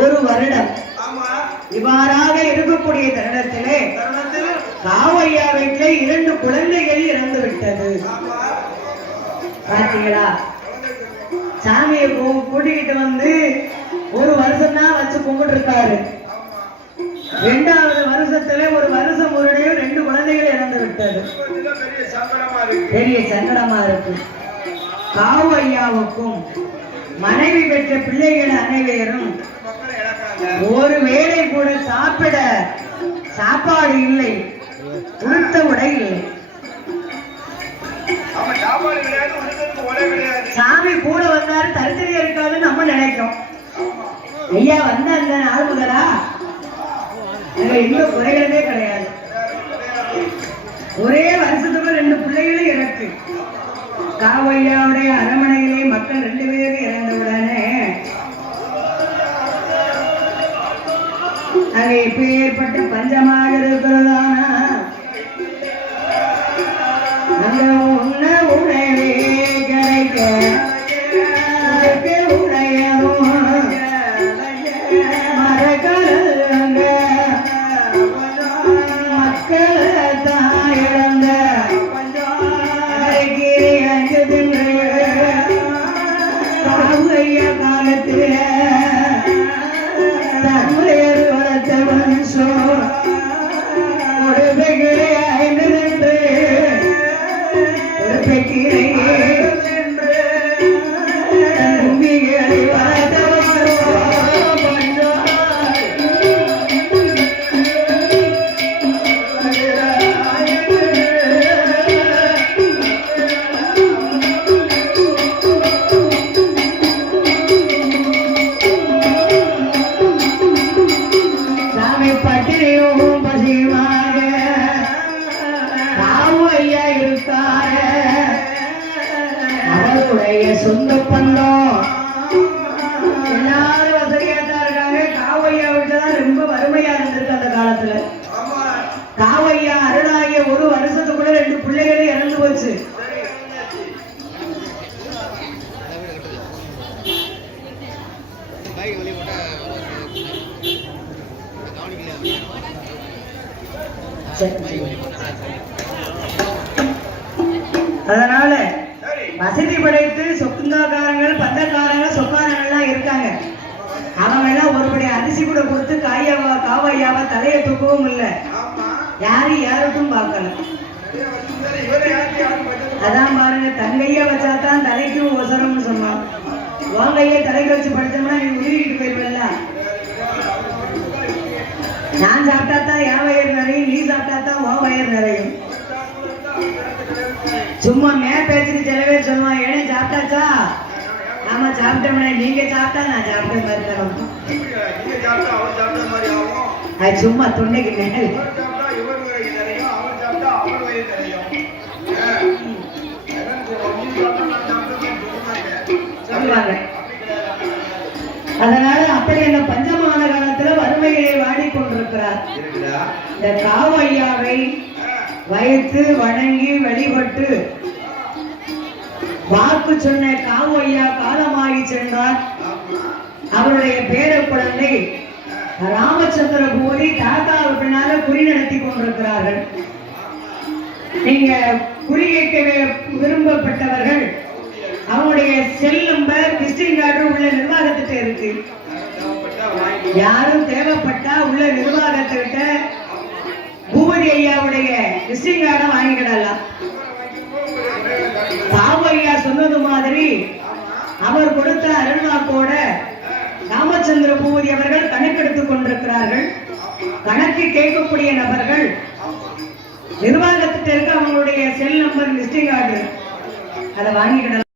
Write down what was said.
ஒரு வருடம் இவ்வாறாக இருக்கக்கூடிய தருணத்திலே காவையா வீட்டிலே 2 குழந்தைகள் இறந்து விட்டது. பார்த்தீங்களா? சாமியை கூட்டிக்கிட்டு வந்து ஒரு வருஷம் தான் வச்சு கும்பிட்டு இருக்காரு. 2வது வருஷத்துல ஒரு வருஷம் முறையே 2 குழந்தைகள் இறந்து விட்டது. பெரிய சங்கடமா இருக்கு. காவையாவுக்கும் மனைவி பெற்ற பிள்ளைகள் அனைவரும் ஒரு வேளை கூட சாப்பிட சாப்பாடு இல்லை, உடுத்த உடை இல்லை. சாமி கூட வந்தாரு தரித்திரியா இருக்காதுன்னு நம்ம நினைக்கும். ஐயா வந்த அந்த நாள் முதலா எந்த குறைகளே கிடையாது. ஒரே வருஷத்துக்கு 2 பிள்ளைகளும் இறக்கு. காவையாவுடைய அரண்மனையிலே மக்கள் 2 பேரும் இறந்தவுடனே அங்க இப்ப ஏற்பட்ட பஞ்சமாக இருக்கிறதானா அங்க உண்ண உணவே கிடைக்க உடையதும் மரக்கல் அங்க மக்கள் தான் இழந்த அஞ்சு தின்று காவைய காலத்துல சொந்த பந்தம் எல்லாரும் வசதியா தான் இருக்காங்க. காவையா வீட்டுதான் ரொம்ப வறுமையா இருந்திருக்கு அந்த காலத்துல. காவையா அருளாகிய ஒரு வருஷத்துக்குள்ள 2 பிள்ளைகளும் இறந்து போச்சு. அதனால வசதி படைத்து சொந்தக்காரங்கள் பந்தக்காரங்க சொக்காரங்கள்லாம் இருக்காங்க. அவங்க எல்லாம் ஒருபடி அரிசி கூட கொடுத்து காவையாவா தலையை தூக்கவும் இல்லை, யாரும் யாருக்கும் பார்க்கல. அதான் பாருங்க, தங்கைய வச்சாதான் தலைக்கும் ஒசரம்னு சொன்னான். உங்கையே தலைக்கு வச்சு படிச்சோம்னா நீ உருகிட்டு போயிருவல்ல. நான் சாப்பிட்டாதான் என் வயிறு நிறையும், நீ சாப்பிட்டாதான் உன் வயிறு நிறையும். சும்மா பேச்சுக்கு சில பேர் சொல்லுவான், ஏனே சாப்பிட்டாச்சா? ஆமா சாப்பிட்டோம்னா, நீங்க சாப்பிட்டா நான் சாப்பிட்ட மாதிரி தரும். அது சும்மா தொண்டைக்கு மேல சொல்லுவாங்க. அதனால அப்படி அந்த பஞ்சமான காலத்துல வறுமையை வாடிக்கொண்டிருக்கிறார். இந்த காவையாவை வைத்து வணங்கி வழிபட்டு வாக்கு சொன்ன காவையா காலமாகி சென்றார். அவருடைய பேர குழந்தை ராமச்சந்திர பூரி தாத்தா பின்னால குறி நடத்தி கொண்டிருக்கிறார்கள். நீங்க குறி கேட்க விரும்பப்பட்டவர்கள் அவங்களுடைய செல் நம்பர் விசிட்டிங் கார்டு உள்ள நிர்வாகத்திட்ட இருக்கு. யாரும் தேவைப்பட்டா உள்ள நிர்வாகத்திட்ட பூபதி ஐயாவுடைய விசிட்டிங் கார்டை வாங்கிக்கிடலாம். காவையா சொன்னது மாதிரி அவர் கொடுத்த அருள்வாக்கோட ராமச்சந்திர பூபதி அவர்கள் கணக்கெடுத்துக் கொண்டிருக்கிறார்கள். கணக்கு கேட்கக்கூடிய நபர்கள் நிர்வாகத்திட்ட இருக்க அவங்களுடைய செல் நம்பர் விசிட்டிங் கார்டு அதை வாங்கிக்கிடலாம்.